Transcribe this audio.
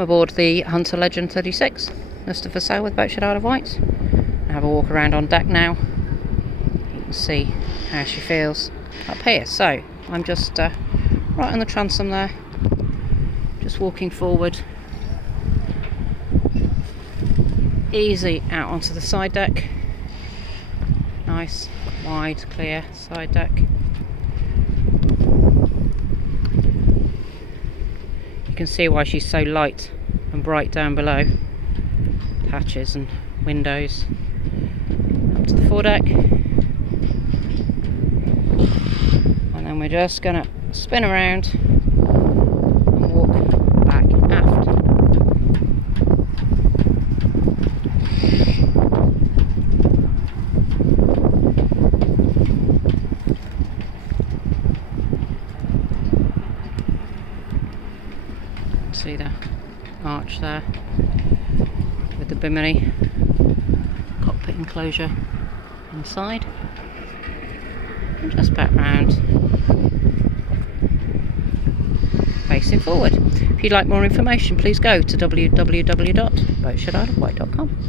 welcome aboard the Hunter Legend 36, listed for sale with Boatshed Isle of Wight. I have a walk around on deck now. You can see how she feels up here. So I'm just right on the transom there, just walking forward, easy out onto the side deck. Nice, wide, clear side deck. You can see why she's so light and bright down below. Hatches and windows. Up to the foredeck. And then we're just going to spin around and walk back aft. See the arch there with the bimini cockpit enclosure inside, and just back round facing forward. If you'd like more information, please go to www.boatshedisleofwight.com.